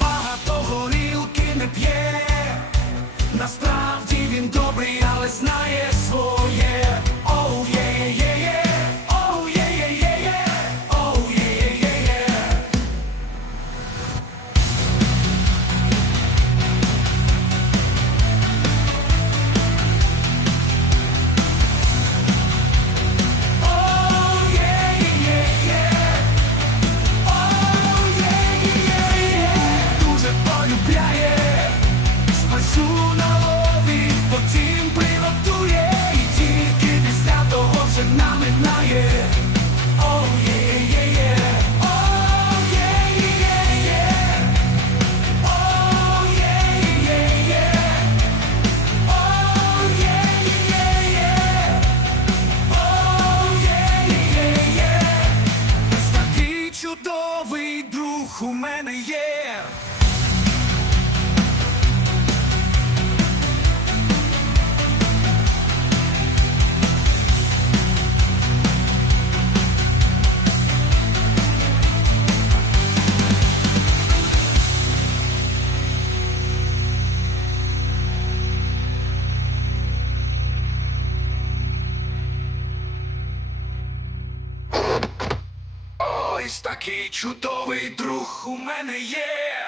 багато горілки не п'є. дух у мене є. Ось такий чудовий друг у мене є.